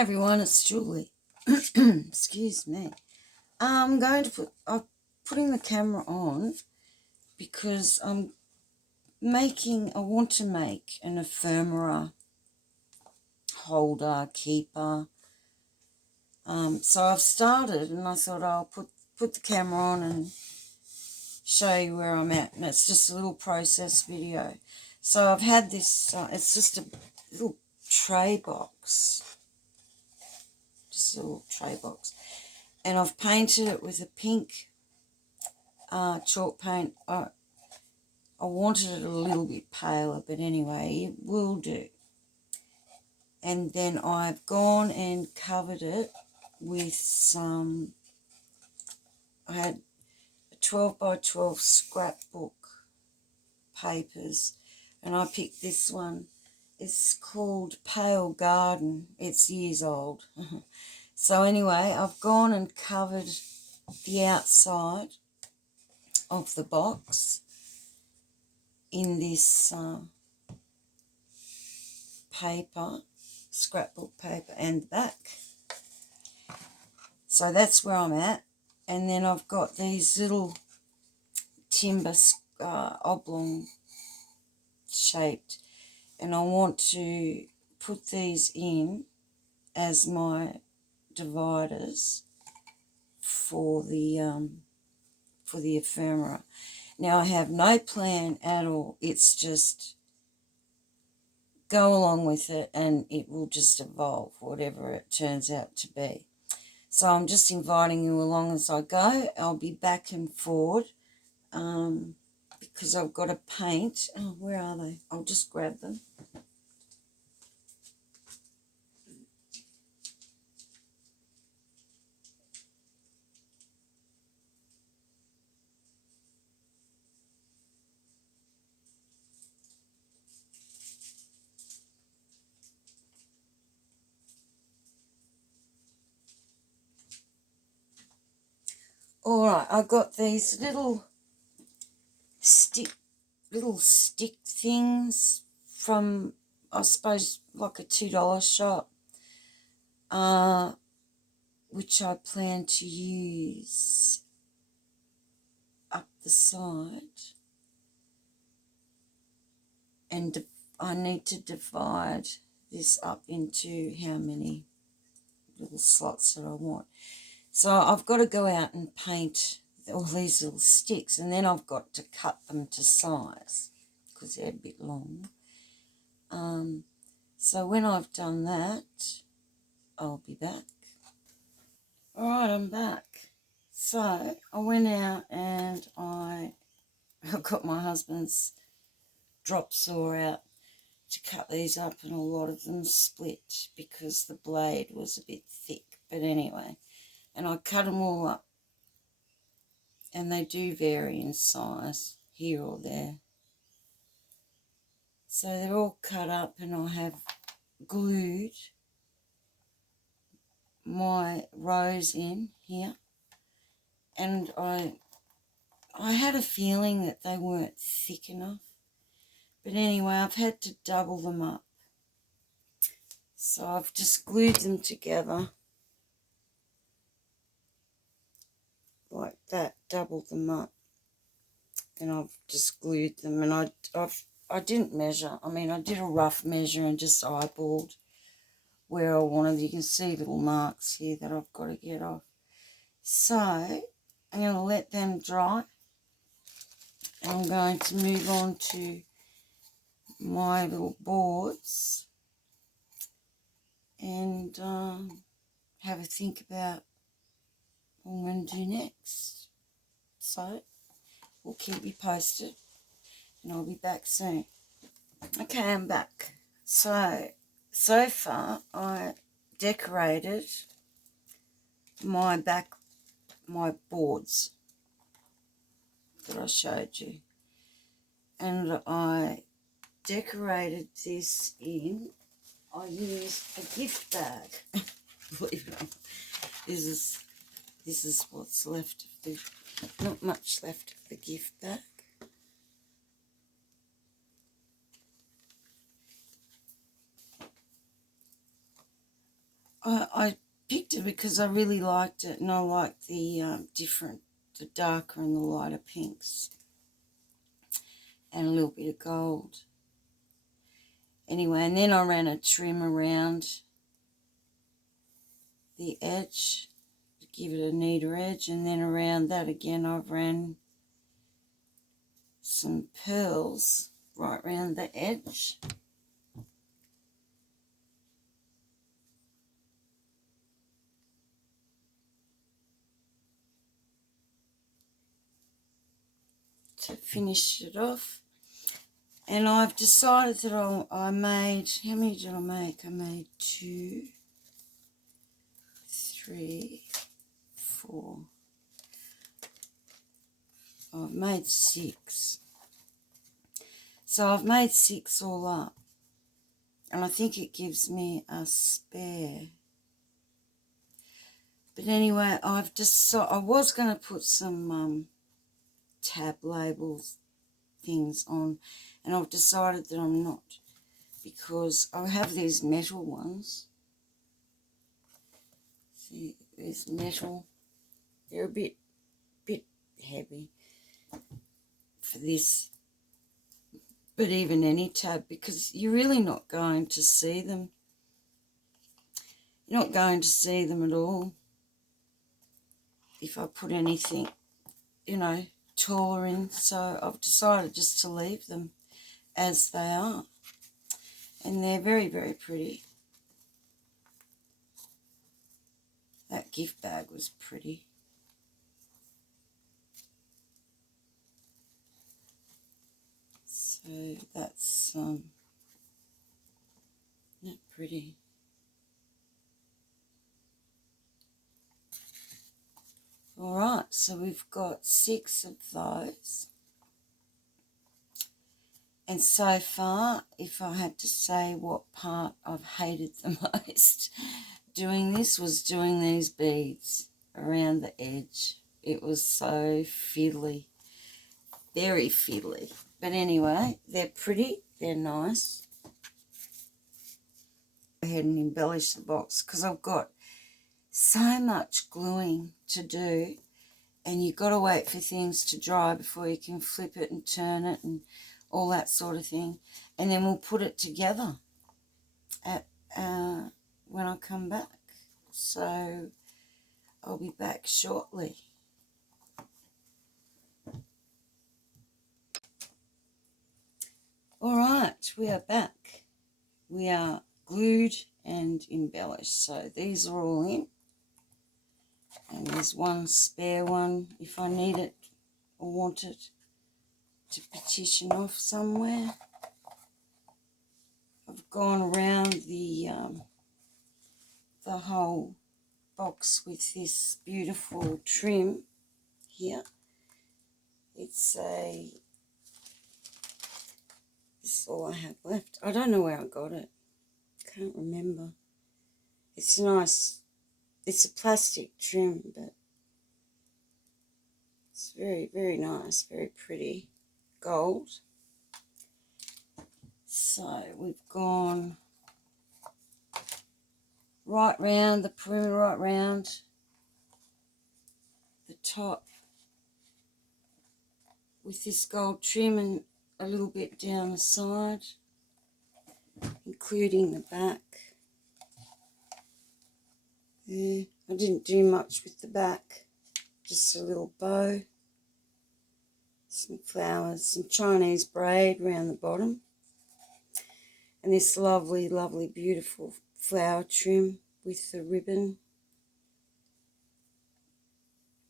Hi everyone, it's Julie. Excuse me. I'm putting the camera on because I want to make an ephemera holder, keeper. So I've started and I thought I'll put the camera on and show you where I'm at. And it's just a little process video. So I've had this, it's just a little tray box. Just a little tray box. And I've painted it with a pink chalk paint. I wanted it a little bit paler, but anyway, it will do. And then I've gone and covered it with some, I had a 12 by 12 scrapbook papers, and I picked this one. It's called Pale Garden. It's years old. So anyway, I've gone and covered the outside of the box in this paper, scrapbook paper, and the back. So that's where I'm at. And then I've got these little timber oblong shaped, and I want to put these in as my dividers for the ephemera. Now I have no plan at all. It's just go along with it and it will just evolve, whatever it turns out to be. So I'm just inviting you along as I go. I'll be back and forward because I've got to paint. Oh, where are they? I'll just grab them. All right, I've got these little stick things from, I suppose, like a $2 shop, which I plan to use up the side, and I need to divide this up into how many little slots that I want. So I've got to go out and paint all these little sticks, and then I've got to cut them to size because they're a bit long. So when I've done that, I'll be back. All right, I'm back. So I went out and I got my husband's drop saw out to cut these up, and a lot of them split because the blade was a bit thick. But anyway, and I cut them all up, and they do vary in size here or there. So they're all cut up, and I have glued my rows in here, and I had a feeling that they weren't thick enough, but anyway, I've had to double them up. So I've just glued them together like that, doubled them up, and I've just glued them. And I didn't measure. I mean, I did a rough measure and just eyeballed where I wanted. You can see little marks here that I've got to get off. So I'm going to let them dry, and I'm going to move on to my little boards and have a think about what I'm going to do next. So we'll keep you posted, and I'll be back soon. Okay, I'm back. So far I decorated my boards that I showed you, and I decorated this in, I used a gift bag. Believe it or not, this is what's left of the, not much left of the gift bag. I picked it because I really liked it, and I liked the the darker and the lighter pinks, and a little bit of gold. Anyway, and then I ran a trim around the edge to give it a neater edge, and then around that again I've ran some pearls right around the edge. To finish it off. And I've decided that I made, how many did I make? I made 2, 3, 4. I've made 6. So I've made 6 all up. And I think it gives me a spare. But anyway, I've decided, I was going to put some tab labels things on, and I've decided that I'm not, because I have these metal ones. See, there's metal. They're a bit heavy for this, but even any tab, because you're really not going to see them. You're not going to see them at all if I put anything, you know, taller in. So I've decided just to leave them as they are, and they're very, very pretty. That gift bag was pretty. So that's not pretty. All right, so we've got 6 of those. And so far, if I had to say what part I've hated the most doing this, was doing these beads around the edge. It was so fiddly, very fiddly. But anyway, they're pretty, they're nice. Go ahead and embellish the box, because I've got so much gluing to do, and you've got to wait for things to dry before you can flip it and turn it and all that sort of thing. And then we'll put it together at when I come back. So I'll be back shortly. All right, we are back. We are glued and embellished. So these are all in. And there's one spare one if I need it or want it to petition off somewhere. I've gone around the whole box with this beautiful trim here. It's this is all I have left. I don't know where I got it. Can't remember. It's nice. It's a plastic trim, but it's very, very nice, very pretty. Gold. So we've gone right round the perimeter, right round the top with this gold trim, and a little bit down the side, including the back. There. I didn't do much with the back, just a little bow, some flowers, some Chinese braid around the bottom, and this lovely, lovely, beautiful flower trim with the ribbon.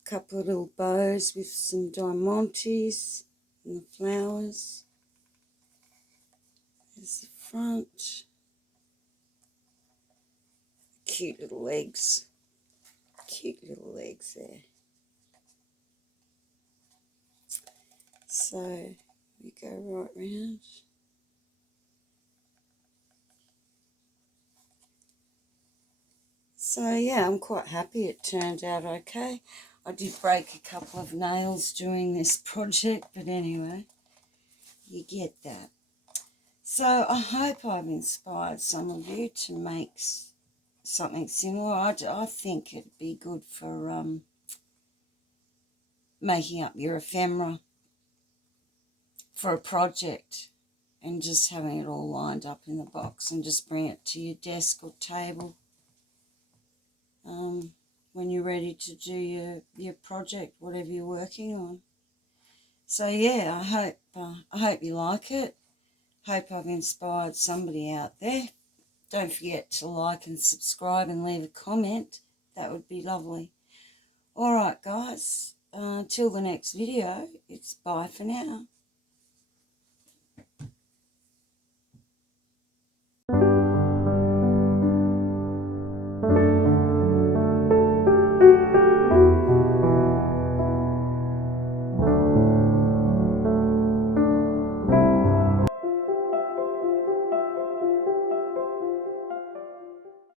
A couple of little bows with some diamantes and the flowers. There's the front. Cute little legs. Cute little legs there. So we go right round. So yeah, I'm quite happy it turned out okay. I did break a couple of nails doing this project, but anyway, you get that. So I hope I've inspired some of you to make something similar. I think it'd be good for making up your ephemera for a project and just having it all lined up in the box and just bring it to your desk or table when you're ready to do your project, whatever you're working on. So yeah, I hope you like it. Hope I've inspired somebody out there. Don't forget to like and subscribe and leave a comment. That would be lovely. All right, guys. Until the next video, it's bye for now.